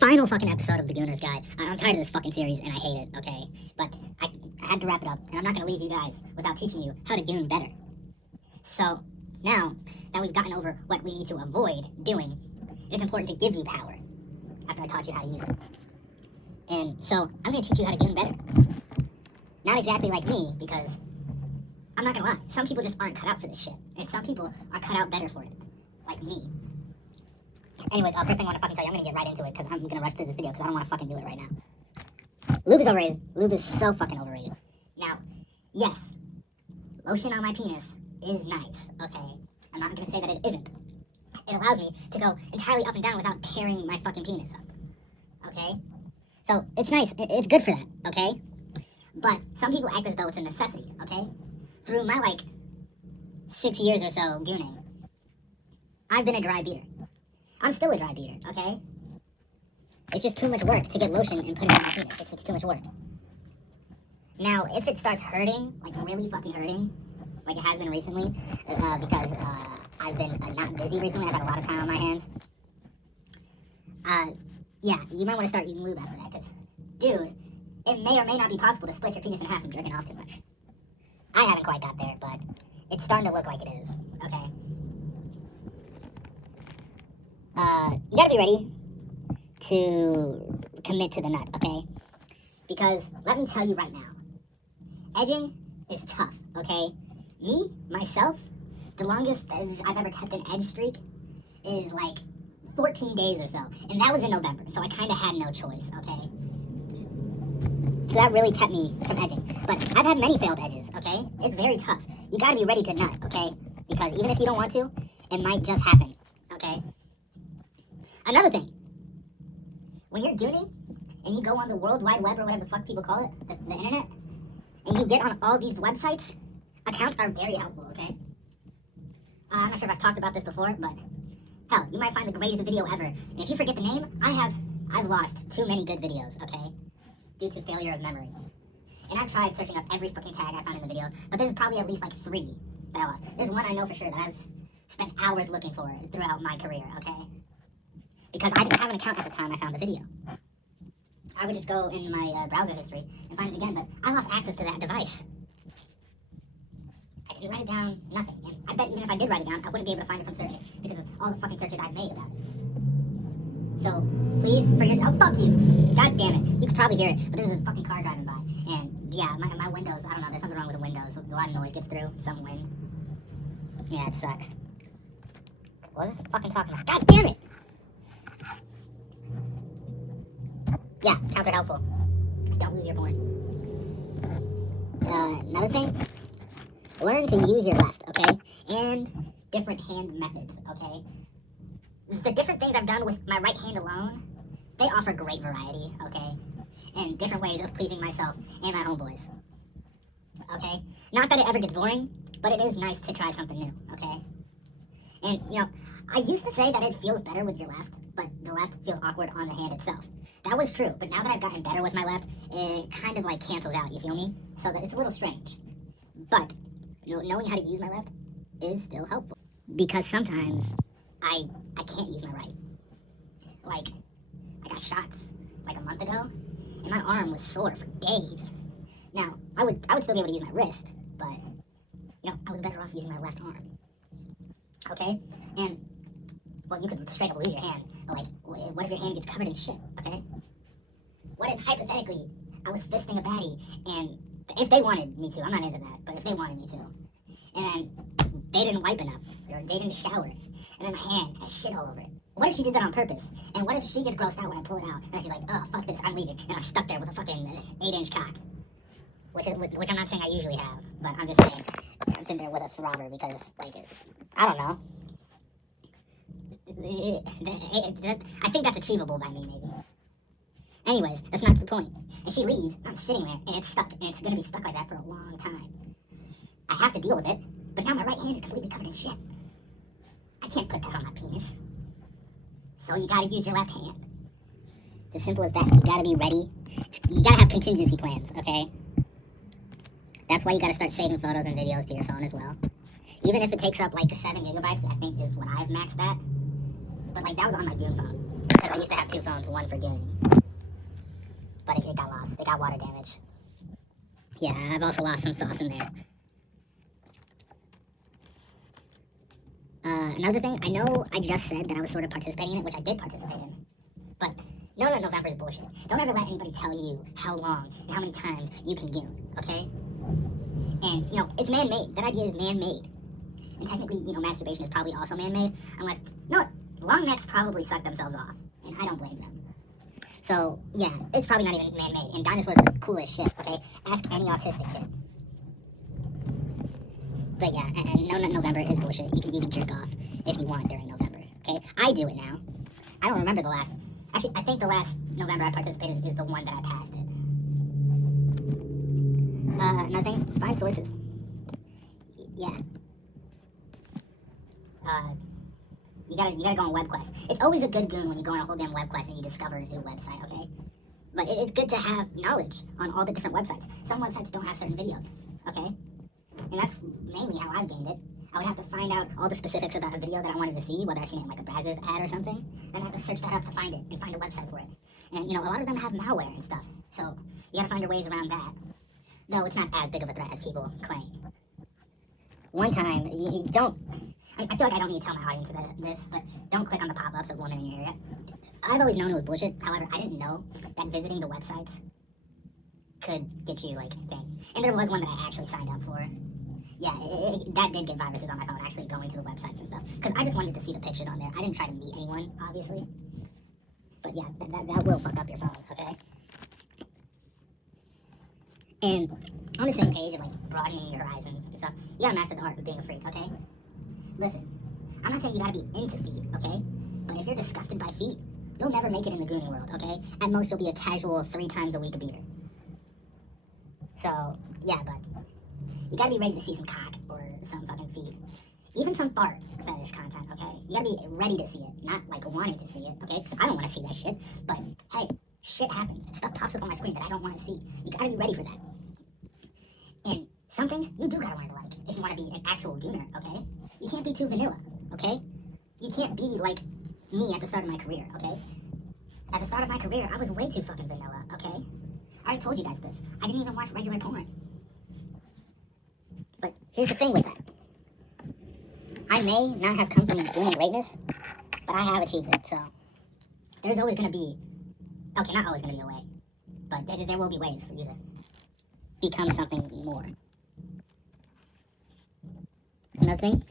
final fucking episode of the Gooner's Guide. I'm tired of this fucking series and I hate it, okay? But I had to wrap it up, and I'm not gonna leave you guys without teaching you how to goon better. So, now that we've gotten over what we need to avoid doing, it's important to give you power after I taught you how to use it. And so, I'm gonna teach you how to goon better. Not exactly like me, because I'm not gonna lie, some people just aren't cut out for this shit, and some people are cut out better for it, like me. Anyways, first thing I want to fucking tell you, I'm gonna get right into it, because I'm gonna rush through this video, because I don't want to fucking do it right now. Lube is overrated. Lube is so fucking overrated. Now, yes, lotion on my penis is nice, okay? I'm not gonna say that it isn't. It allows me to go entirely up and down without tearing my fucking penis up, okay? So, it's nice, it's good for that, okay? But some people act as though it's a necessity, okay? Through my, 6 years or so gooning, I've been a dry beater. I'm still a dry beater, okay? It's just too much work to get lotion and put it on my penis. It's too much work. Now, if it starts hurting, really fucking hurting, like it has been recently, because I've been not busy recently, I've had a lot of time on my hands, yeah, you might want to start using lube after that, because, dude, it may or may not be possible to split your penis in half from jerking off too much. I haven't quite got there, but it's starting to look like it is, okay? You gotta be ready to commit to the nut, okay? Because, let me tell you right now, edging is tough, okay? Me, myself, the longest I've ever kept an edge streak is 14 days or so, and that was in November, so I kind of had no choice, okay? So that really kept me from edging. But I've had many failed edges, okay? It's very tough. You gotta be ready to nut, okay? Because even if you don't want to, it might just happen, okay? Another thing, when you're gooning, and you go on the World Wide Web, or whatever the fuck people call it, the internet, and you get on all these websites, accounts are very helpful, okay? I'm not sure if I've talked about this before, but hell, you might find the greatest video ever, and if you forget the name, I've lost too many good videos, okay? Due to failure of memory. And I've tried searching up every fucking tag I found in the video, but there's probably at least 3 that I lost. There's one I know for sure that I've spent hours looking for throughout my career, okay? Because I didn't have an account at the time I found the video. I would just go in my browser history and find it again, but I lost access to that device. I didn't write it down, nothing. And I bet even if I did write it down, I wouldn't be able to find it from searching because of all the fucking searches I've made about it. So, please, for yourself, fuck you. God damn it. You could probably hear it, but there's a fucking car driving by. And, yeah, my windows, I don't know, there's something wrong with the windows. A lot of noise gets through, some wind. Yeah, it sucks. What was I fucking talking about? God damn it! Yeah, counts are helpful. Don't lose your porn. Another thing, learn to use your left, okay? And different hand methods, okay? The different things I've done with my right hand alone, they offer great variety, okay? And different ways of pleasing myself and my homeboys, okay? Not that it ever gets boring, but it is nice to try something new, okay? And, I used to say that it feels better with your left, but the left feels awkward on the hand itself. That was true, but now that I've gotten better with my left, it kind of cancels out, you feel me? So that it's a little strange. But, knowing how to use my left is still helpful. Because sometimes I can't use my right. I got shots a month ago, and my arm was sore for days. Now, I would still be able to use my wrist, but, I was better off using my left arm. Okay? And, well, you could straight up lose your hand, but, what if your hand gets covered in shit, okay? What if, hypothetically, I was fisting a baddie, and if they wanted me to, I'm not into that, but if they wanted me to, and they didn't wipe enough, or they didn't shower, and then my hand has shit all over it. What if she did that on purpose? And what if she gets grossed out when I pull it out, and she's like, oh, fuck this, I'm leaving, and I'm stuck there with a fucking 8-inch cock? Which I'm not saying I usually have, but I'm just saying, I'm sitting there with a throbber because, I don't know. I think that's achievable by me, maybe. Anyways, that's not the point. And she leaves, and I'm sitting there, and it's stuck, and it's gonna be stuck like that for a long time. I have to deal with it, but now my right hand is completely covered in shit. I can't put that on my penis. So you gotta use your left hand. It's as simple as that. You gotta be ready. You gotta have contingency plans, okay? That's why you gotta start saving photos and videos to your phone as well. Even if it takes up 7 gigabytes, I think is what I've maxed at. But that was on my Goon phone. Because I used to have 2 phones, one for gooning. But it got lost. It got water damage. Yeah, I've also lost some sauce in there. Another thing, I know I just said that I was sort of participating in it, which I did participate in. But no, November is bullshit. Don't ever let anybody tell you how long and how many times you can goon, okay? And, you know, it's man-made. That idea is man-made. And technically, you know, masturbation is probably also man-made, unless, no, long necks probably suck themselves off, and I don't blame them. So, yeah, it's probably not even man-made, and dinosaurs were cool as shit, okay? Ask any autistic kid. But yeah, and no Nut November is bullshit. You can jerk off if you want during November, okay? I do it now. I don't remember the last, actually, I think the last November I participated is the one that I passed it. Another thing, find sources. Yeah. You gotta go on WebQuest. It's always a good goon when you go on a whole damn WebQuest and you discover a new website, okay? But it's good to have knowledge on all the different websites. Some websites don't have certain videos, okay? And that's mainly how I've gained it. I would have to find out all the specifics about a video that I wanted to see, whether I seen it in like a browser's ad or something. Then I have to search that up to find it and find a website for it. And you know, a lot of them have malware and stuff. So you gotta find your ways around that. Though it's not as big of a threat as people claim. One time, you don't, I feel like I don't need to tell my audience this, but don't click on the pop-ups of women in your area. I've always known it was bullshit. However, I didn't know that visiting the websites could get you like a thing. And there was one that I actually signed up for. Yeah, that did get viruses on my phone, actually going to the websites and stuff. Because I just wanted to see the pictures on there. I didn't try to meet anyone, obviously. But yeah, that will fuck up your phone, okay? And on the same page of like broadening your horizons and stuff, you gotta master the art of being a freak, okay? Listen, I'm not saying you gotta be into feet, okay? But if you're disgusted by feet, you'll never make it in the gooning world, okay? At most, you'll be a casual 3 times a week beater. So, yeah, but you gotta be ready to see some cock or some fucking feet. Even some fart fetish content, okay? You gotta be ready to see it, not like wanting to see it, okay? Because I don't want to see that shit. But hey, shit happens. Stuff pops up on my screen that I don't want to see. You gotta be ready for that. And some things you do gotta learn to like if you want to be an actual gooner, okay? You can't be too vanilla, okay? You can't be like me at the start of my career, okay? At the start of my career, I was way too fucking vanilla, okay? I already told you guys this. I didn't even watch regular porn. But here's the thing with that. I may not have come from gooning greatness, but I have achieved it, so there's always gonna be, okay, not always gonna be a way, but there will be ways for you to become something more. Another thing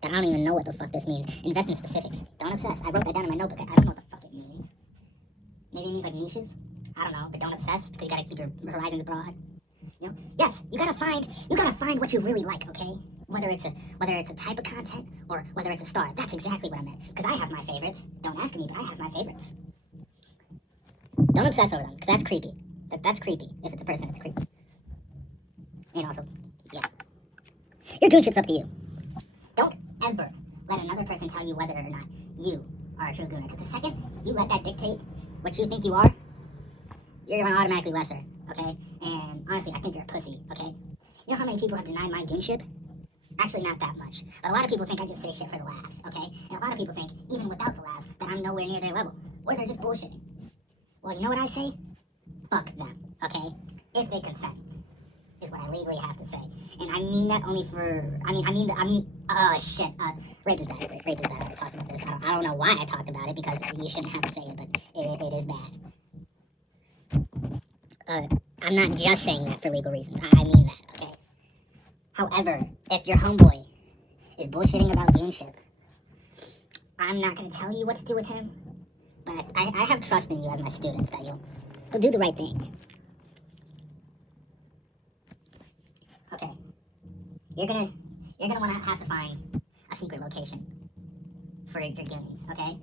that I don't even know what the fuck this means. Invest in specifics. Don't obsess. I wrote that down in my notebook. I don't know what the fuck it means. Maybe it means like niches. I don't know, but don't obsess because you gotta keep your horizons broad. You know? Yes, you gotta find what you really like, okay? Whether it's a type of content or whether it's a star. That's exactly what I meant. Because I have my favorites. Don't ask me, but I have my favorites. Don't obsess over them, because that's creepy. That's creepy. If it's a person, it's creepy. And also, yeah. Your goonship's up to you. Don't ever let another person tell you whether or not you are a true gooner. Because the second you let that dictate what you think you are, you're going to automatically lesser, okay? And honestly, I think you're a pussy, okay? You know how many people have denied my goonship? Actually, not that much. But a lot of people think I just say shit for the laughs, okay? And a lot of people think, even without the laughs, that I'm nowhere near their level. Or they're just bullshitting. Well, you know what I say? Fuck them, okay? If they consent, is what I legally have to say. And I mean that only for, shit. Rape is bad. Rape is bad. I talked about this. I don't know why I talked about it, because you shouldn't have to say it, but it is bad. I'm not just saying that for legal reasons. I mean that, okay? However, if your homeboy is bullshitting about goonship, I'm not going to tell you what to do with him, but I have trust in you as my students that you'll do the right thing. Okay. You're gonna want to have to find a secret location for your gooning, okay?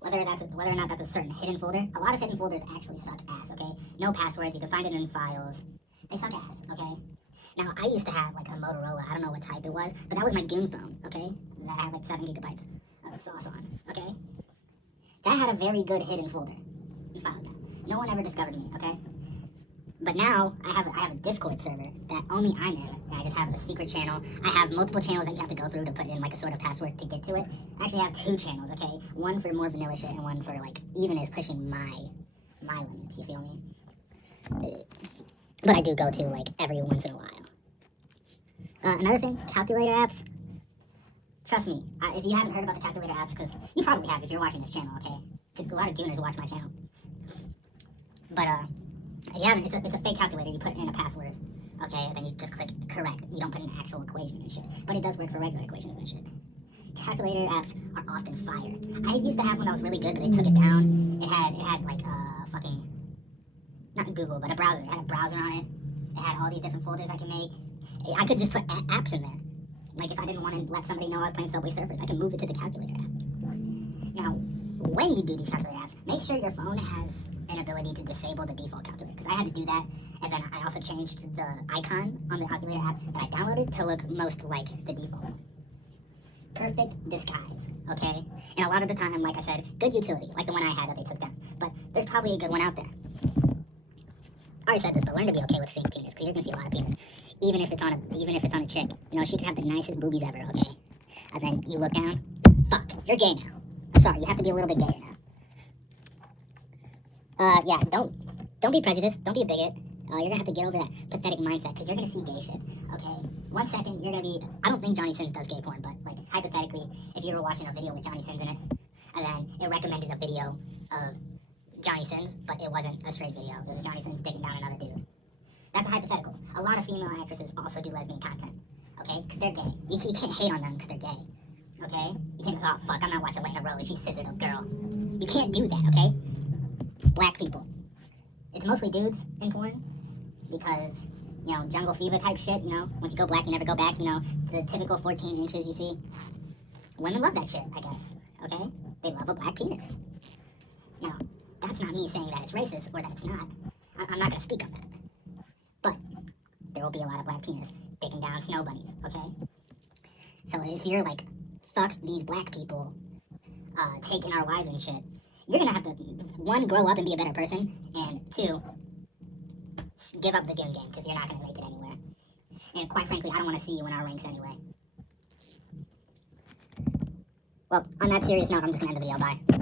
Whether or not that's a certain hidden folder. A lot of hidden folders actually suck ass, okay? No passwords, you can find it in files. They suck ass, okay? Now, I used to have like a Motorola, I don't know what type it was, but that was my goon phone, okay? That had like 7 gigabytes of sauce on, okay? That had a very good hidden folder in files now. No one ever discovered me, okay? But now I have a Discord server that only I'm in, and I just have a secret channel. I have multiple channels that you have to go through to put in like a sort of password to get to it. I actually have 2 channels, okay? One for more vanilla shit and one for like even is pushing my limits, you feel me? But I do go to like every once in a while. Another thing, calculator apps. Trust me, if you haven't heard about the calculator apps, because you probably have if you're watching this channel, okay? Because a lot of Gooners watch my channel. But if you haven't, it's a fake calculator. You put in a password, okay, and then you just click correct. You don't put in an actual equation and shit. But it does work for regular equations and shit. Calculator apps are often fire. I used to have one that was really good, but they took it down. It had like fucking, not Google, but a browser. It had a browser on it. It had all these different folders I can make. I could just put apps in there. Like if I didn't want to let somebody know I was playing Subway Surfers, I can move it to the calculator app. Now, when you do these calculator apps, make sure your phone has an ability to disable the default calculator. Because I had to do that, and then I also changed the icon on the calculator app that I downloaded to look most like the default. Perfect disguise, okay? And a lot of the time, like I said, good utility, like the one I had that they took down. But there's probably a good one out there. I already said this, but learn to be okay with seeing penis, because you're gonna see a lot of penis, even if it's on a chick. You know, she could have the nicest boobies ever, okay? And then you look down, fuck, you're gay now. I'm sorry, you have to be a little bit gayer now. Yeah, don't be prejudiced, don't be a bigot. You're gonna have to get over that pathetic mindset, because you're gonna see gay shit, okay? 1 second, you're gonna be, I don't think Johnny Sins does gay porn, but, like, hypothetically, if you were watching a video with Johnny Sins in it, and then it recommended a video of Johnny Sins, but it wasn't a straight video, it was Johnny Sins digging down another dude. That's a hypothetical. A lot of female actresses also do lesbian content, okay? Because they're gay. You can't hate on them because they're gay, okay? You can't go, oh, fuck, I'm not watching Lana Rose, she's scissored a girl. You can't do that, okay? Black people. It's mostly dudes in porn, because, you know, jungle fever type shit, you know, once you go black, you never go back, you know, the typical 14 inches you see. Women love that shit, I guess, okay? They love a black penis. Now, that's not me saying that it's racist or that it's not. I'm not gonna speak on that. But there will be a lot of black penis dicking down snow bunnies, okay? So if you're like, fuck these black people taking our wives and shit, you're gonna have to, 1, grow up and be a better person, and 2, give up the goon game, because you're not gonna make it anywhere. And quite frankly, I don't want to see you in our ranks anyway. Well, on that serious note, I'm just gonna end the video. Bye.